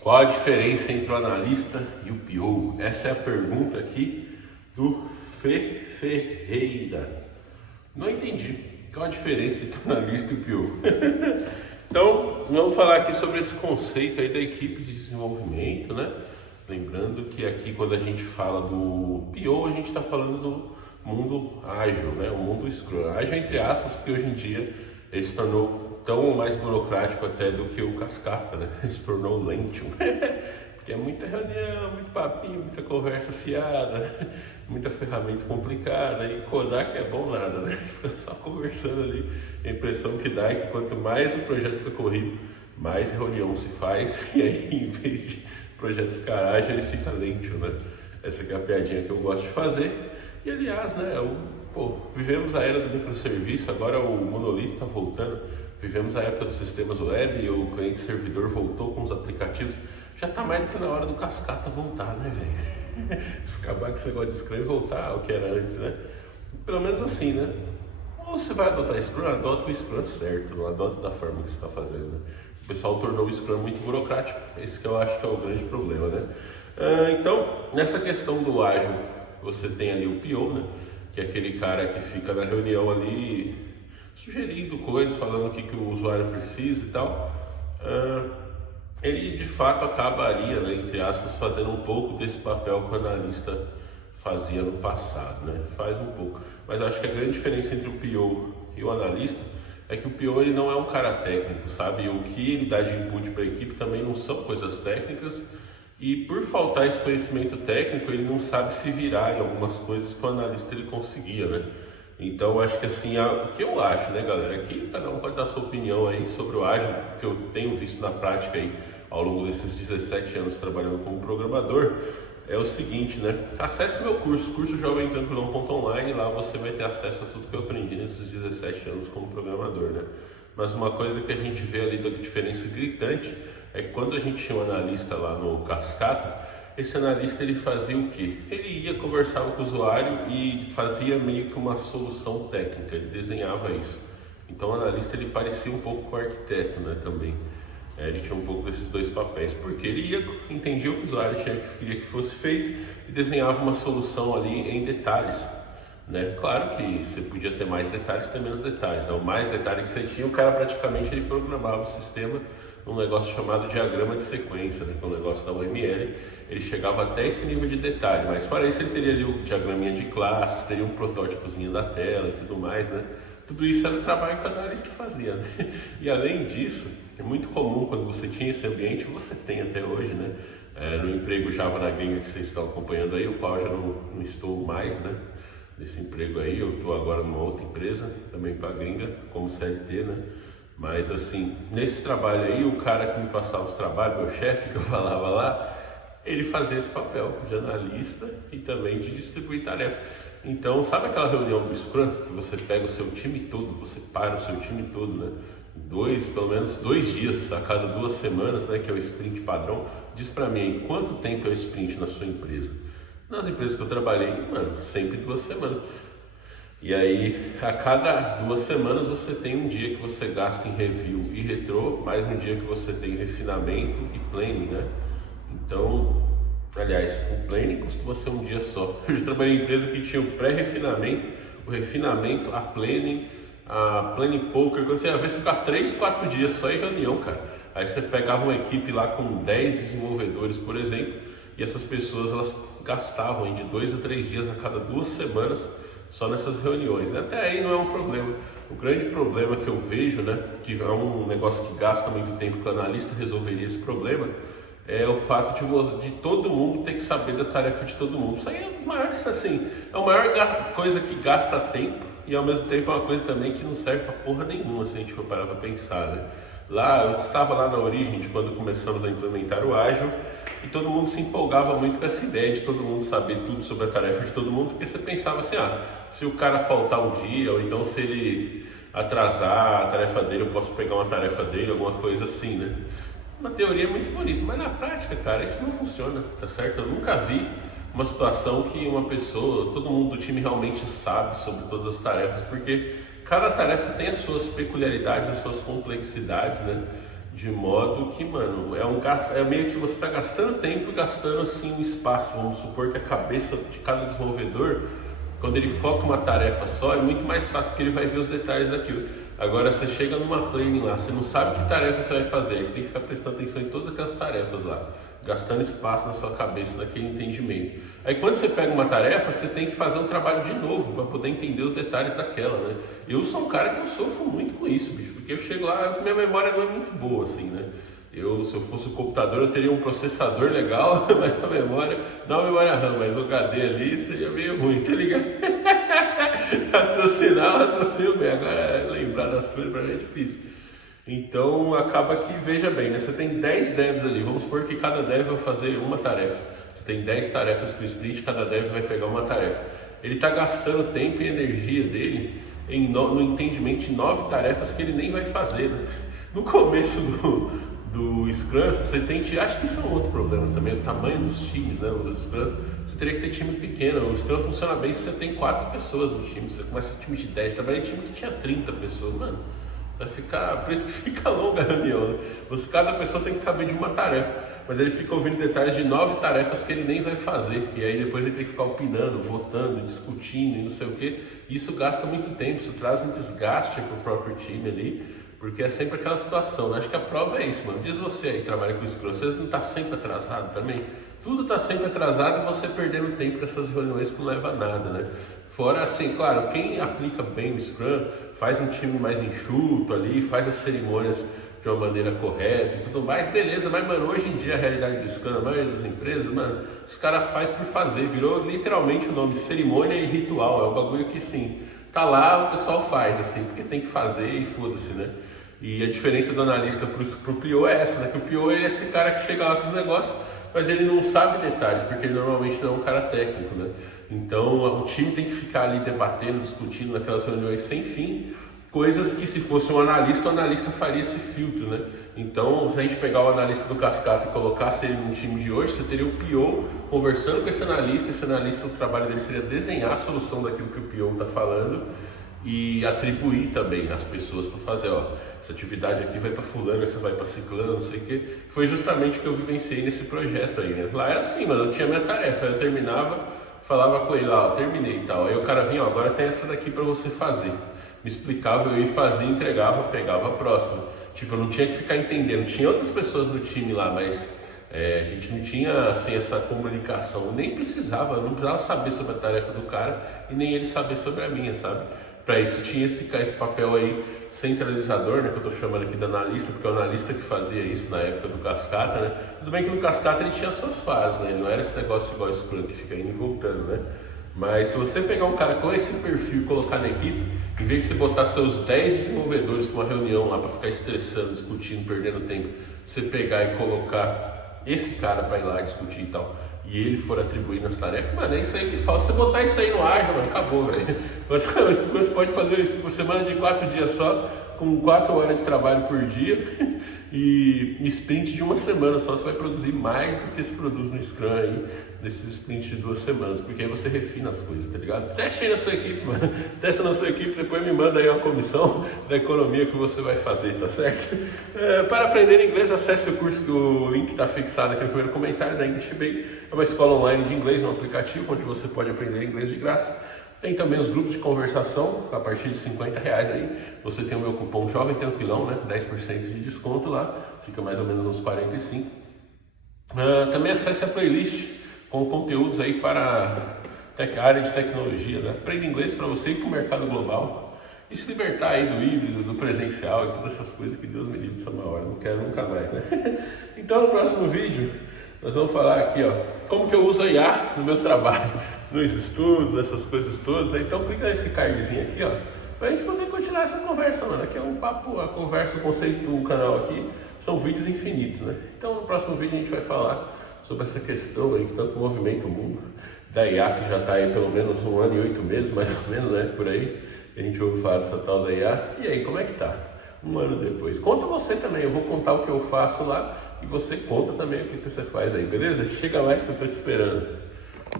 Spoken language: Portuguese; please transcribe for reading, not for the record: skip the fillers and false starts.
Qual a diferença entre o analista e o PO? Essa é a pergunta aqui do Fê Ferreira. Não entendi. Qual a diferença entre o analista e o PO? Então, vamos falar aqui sobre esse conceito aí da equipe de desenvolvimento, né? Lembrando que aqui quando a gente fala do PO, a gente está falando do mundo ágil, né? O mundo Scrum. Ágil entre aspas, porque hoje em dia ele se tornou tão mais burocrático até do que o cascata, né? Ele se tornou lento, porque é muita reunião, muito papinho, muita conversa fiada, muita ferramenta complicada, e codar que é bom nada, né? Fica só conversando ali. A impressão que dá é que quanto mais o projeto fica corrido, mais reunião se faz, e aí em vez de o projeto ficar ágil, ele fica lento, né? Essa aqui é a piadinha que eu gosto de fazer. E aliás, né, vivemos a era do microserviço, agora o monolito está voltando, vivemos a época dos sistemas web, o cliente-servidor voltou com os aplicativos, já está mais do que na hora do cascata voltar, né, velho? Acabar com esse negócio de Scrum e voltar ao que era antes, né? Pelo menos assim, né? Ou você vai adotar Scrum, adota o Scrum certo, não adota da forma que você está fazendo, né? O pessoal tornou o Scrum muito burocrático, esse que eu acho que é o grande problema, né? Então, nessa questão do ágil, você tem ali o PO, né? Que é aquele cara que fica na reunião ali sugerindo coisas, falando o que o usuário precisa e tal. Ele de fato acabaria, né, entre aspas, fazendo um pouco desse papel que o analista fazia no passado, né? Faz um pouco. Mas eu acho que a grande diferença entre o PO e o analista é que o PO ele não é um cara técnico, sabe? O que ele dá de input para a equipe também não são coisas técnicas. E por faltar esse conhecimento técnico, ele não sabe se virar em algumas coisas que o analista ele conseguia, né? Então, acho que assim, o que eu acho, né, galera, aqui cada um pode dar sua opinião aí sobre o ágil, que eu tenho visto na prática aí ao longo desses 17 anos trabalhando como programador, é o seguinte, né? Acesse meu curso jovemtranquilão.online, lá você vai ter acesso a tudo que eu aprendi nesses 17 anos como programador, né? Mas uma coisa que a gente vê ali da diferença gritante é que quando a gente tinha um analista lá no cascata, esse analista ele fazia o quê? Ele ia, conversava com o usuário e fazia meio que uma solução técnica, ele desenhava isso. Então o analista ele parecia um pouco com o arquiteto, né, também. Ele tinha um pouco desses dois papéis, porque ele ia, entendia o que o usuário queria que fosse feito e desenhava uma solução ali em detalhes, né? Claro que você podia ter mais detalhes, ter menos detalhes. O mais detalhe que você tinha, o cara praticamente ele programava o sistema num negócio chamado diagrama de sequência, né? Que é um negócio da UML. Ele chegava até esse nível de detalhe, mas fora isso ele teria ali o diagraminha de classes, teria um protótipozinho da tela e tudo mais, né? Tudo isso era o trabalho que o analista fazia, né? E além disso, é muito comum quando você tinha esse ambiente, você tem até hoje, né? No emprego Java na gringa que vocês estão acompanhando aí, o qual eu já não estou mais, né? Nesse emprego aí, eu estou agora numa outra empresa, também para gringa, como CLT, né? Mas assim, nesse trabalho aí, o cara que me passava os trabalhos, meu chefe que eu falava lá, ele fazia esse papel de analista e também de distribuir tarefa. Então, sabe aquela reunião do Scrum, que você pega o seu time todo, você para o seu time todo, né? Pelo menos 2 dias a cada 2 semanas, né? Que é o sprint padrão. Diz pra mim aí, quanto tempo é o sprint na sua empresa? Nas empresas que eu trabalhei, mano, sempre 2 semanas. E aí, a cada 2 semanas você tem um dia que você gasta em review e retrô, mais um dia que você tem refinamento e planning, né? Então, aliás, o planning costuma ser um dia só. Eu já trabalhei em empresa que tinha o pré-refinamento, o refinamento, a planning poker, quando você ia ver, você ficar 3, 4 dias só em reunião, cara. Aí você pegava uma equipe lá com 10 desenvolvedores, por exemplo, e essas pessoas elas gastavam de 2 a 3 dias a cada 2 semanas só nessas reuniões, né? Até aí não é um problema. O grande problema que eu vejo, né, que é um negócio que gasta muito tempo, que o analista resolveria esse problema, é o fato de todo mundo ter que saber da tarefa de todo mundo. Isso aí é um dos maiores, assim, é a maior coisa que gasta tempo e ao mesmo tempo é uma coisa também que não serve pra porra nenhuma, se a gente for parar pra pensar, né? Lá, eu estava lá na origem de quando começamos a implementar o Ágil e todo mundo se empolgava muito com essa ideia de todo mundo saber tudo sobre a tarefa de todo mundo, porque você pensava assim, se o cara faltar um dia, ou então se ele atrasar a tarefa dele, eu posso pegar uma tarefa dele, alguma coisa assim, né? Na teoria é muito bonito, mas na prática, cara, isso não funciona, tá certo? Eu nunca vi uma situação que uma pessoa, todo mundo do time realmente sabe sobre todas as tarefas, porque cada tarefa tem as suas peculiaridades, as suas complexidades, né? de modo que, mano, é meio que você está gastando tempo e gastando assim um espaço. Vamos supor que a cabeça de cada desenvolvedor, quando ele foca uma tarefa só, é muito mais fácil porque ele vai ver os detalhes daquilo. Agora você chega numa planning lá, você não sabe que tarefa você vai fazer, aí você tem que ficar prestando atenção em todas aquelas tarefas lá, gastando espaço na sua cabeça, naquele entendimento. Aí quando você pega uma tarefa, você tem que fazer um trabalho de novo para poder entender os detalhes daquela, né? Eu sou um cara que eu sofro muito com isso, bicho, porque eu chego lá, minha memória não é muito boa, assim, né? Se eu fosse um computador, eu teria um processador legal, mas a memória, não a memória RAM, mas o HD ali seria meio ruim, tá ligado? Raciocínio bem, agora lembrar das coisas pra mim é difícil. Então acaba que, veja bem, né? Você tem 10 devs ali, vamos supor que cada dev vai fazer uma tarefa. Você tem 10 tarefas para o sprint, cada dev vai pegar uma tarefa. Ele está gastando tempo e energia dele no entendimento de 9 tarefas que ele nem vai fazer, né? No começo do Scrum, você tem que, acho que isso é um outro problema também, o tamanho dos times, né? Os Scrums, você teria que ter time pequeno. O Scrum funciona bem se você tem 4 pessoas no time. Você começa time de 10, trabalhei em time que tinha 30 pessoas, mano. Vai ficar, por isso que fica longa a reunião, né? Cada pessoa tem que saber de uma tarefa, mas ele fica ouvindo detalhes de 9 tarefas que ele nem vai fazer, e aí depois ele tem que ficar opinando, votando, discutindo e não sei o que. Isso gasta muito tempo, isso traz um desgaste para o próprio time ali, porque é sempre aquela situação, né? Acho que a prova é isso, mano. Diz você aí que trabalha com Scrum, você não está sempre atrasado também? Tudo está sempre atrasado e você perdendo tempo nessas reuniões que não leva a nada, né? Fora assim, claro, quem aplica bem o Scrum, faz um time mais enxuto ali, faz as cerimônias de uma maneira correta e tudo mais, beleza, mas mano, hoje em dia a realidade do Scrum, a maioria das empresas, mano, os caras fazem por fazer, virou literalmente o nome cerimônia e ritual, é um bagulho que sim, tá lá, o pessoal faz assim, porque tem que fazer e foda-se, né? E a diferença do analista pro PO é essa, né? Que o PO ele é esse cara que chega lá com os negócios, mas ele não sabe detalhes, porque ele normalmente não é um cara técnico, né? Então o time tem que ficar ali debatendo, discutindo naquelas reuniões sem fim, coisas que se fosse um analista, o analista faria esse filtro, né? Então, se a gente pegar o analista do Cascata e colocasse ele no time de hoje, você teria o PO conversando com esse analista, o trabalho dele seria desenhar a solução daquilo que o PO está falando e atribuir também as pessoas para fazer, ó, essa atividade aqui vai para fulano, essa vai para ciclano, não sei o que. Foi justamente o que eu vivenciei nesse projeto aí, né? Lá era assim, mano, eu tinha minha tarefa, eu terminava, falava com ele lá, ó, terminei e tal. Aí o cara vinha, ó, agora tem essa daqui para você fazer. Me explicava, eu ia fazer, entregava, pegava a próxima. Tipo, eu não tinha que ficar entendendo. Tinha outras pessoas no time lá, mas a gente não tinha assim essa comunicação. Eu nem precisava, eu não precisava saber sobre a tarefa do cara e nem ele saber sobre a minha, sabe? Para isso tinha esse papel aí centralizador, né, que eu tô chamando aqui de analista, porque é o analista que fazia isso na época do Cascata, né? Tudo bem que no Cascata ele tinha suas fases, né? Ele não era esse negócio igual o Scrum que fica indo e voltando, né? Mas se você pegar um cara com esse perfil e colocar na equipe, em vez de você botar seus 10 desenvolvedores para uma reunião lá para ficar estressando, discutindo, perdendo tempo, você pegar e colocar esse cara para ir lá discutir e tal, e ele for atribuindo as tarefas, mano, é isso aí que falta. Você botar isso aí no ar, mano, acabou, velho. Você pode fazer isso por semana de 4 dias só, com 4 horas de trabalho por dia e sprint de uma semana só, você vai produzir mais do que se produz no Scrum aí, nesses sprints de 2 semanas, porque aí você refina as coisas, tá ligado? Teste aí na sua equipe, mano. Testa na sua equipe, depois me manda aí uma comissão da economia que você vai fazer, tá certo? Para aprender inglês, acesse o curso que o link está fixado aqui no primeiro comentário da English Bay. É uma escola online de inglês, um aplicativo onde você pode aprender inglês de graça. Tem também os grupos de conversação, a partir de R$50 aí, você tem o meu cupom Jovem Tranquilão, né? 10% de desconto lá, fica mais ou menos uns 45. Também acesse a playlist com conteúdos aí para a área de tecnologia, né? Aprenda inglês para você ir para o mercado global e se libertar aí do híbrido, do presencial e todas essas coisas que Deus me livre essa uma hora, não quero nunca mais, né? Então no próximo vídeo nós vamos falar aqui, ó, como que eu uso a IA no meu trabalho, nos estudos, essas coisas todas, né? Então clica nesse cardzinho aqui, ó, pra gente poder continuar essa conversa, mano. Aqui é um papo, a conversa, o conceito do canal aqui são vídeos infinitos, né? Então no próximo vídeo a gente vai falar sobre essa questão aí que tanto movimenta o mundo, da IA, que já está aí pelo menos 1 ano e 8 meses, mais ou menos, né, por aí, a gente ouve falar dessa tal da IA. E aí, como é que tá? 1 ano depois. Conta você também, eu vou contar o que eu faço lá e você conta também o que você faz aí, beleza? Chega mais que eu tô te esperando.